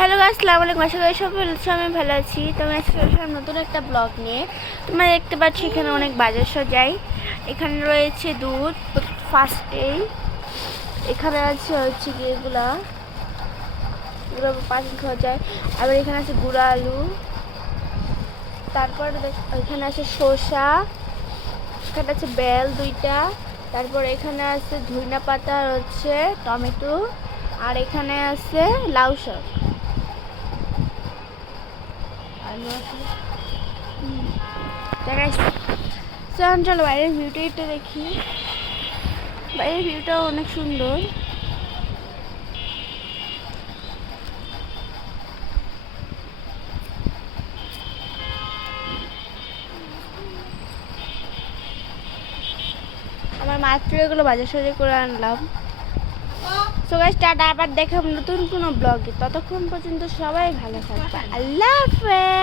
Hello guys, আসসালামু আলাইকুম। আশা করি সবাই ভালো আছি। তো আমি আজকে নতুন একটা ব্লগ নিয়ে তোমরা দেখতে পাচ্ছ এখানে অনেক বাজার সজাই। এখানে রয়েছে দুধ ফার্স্টেই, এখানে হচ্ছে কি এগুলো পানি খাওয়া যায়। আবার এখানে আছে গুঁড়া আলু, তারপর এখানে আছে শসা, এখানে আছে বেল দুইটা, তারপর এখানে আছে ধনিয়া পাতা আর হচ্ছে টমেটো, আর এখানে আছে লাউ শাক। চলো বাইরের ভিউটা একটু দেখি। বাইরের ভিউটাও অনেক সুন্দর। আমার মাত্র এগুলো বাজার সাজার করে আনলাম। সো গাইস, টাটা, আবার দেখাব নতুন কোনো ব্লগে। ততক্ষণ পর্যন্ত সবাই ভালো থাকবে। আল্লাহ হাফেজ।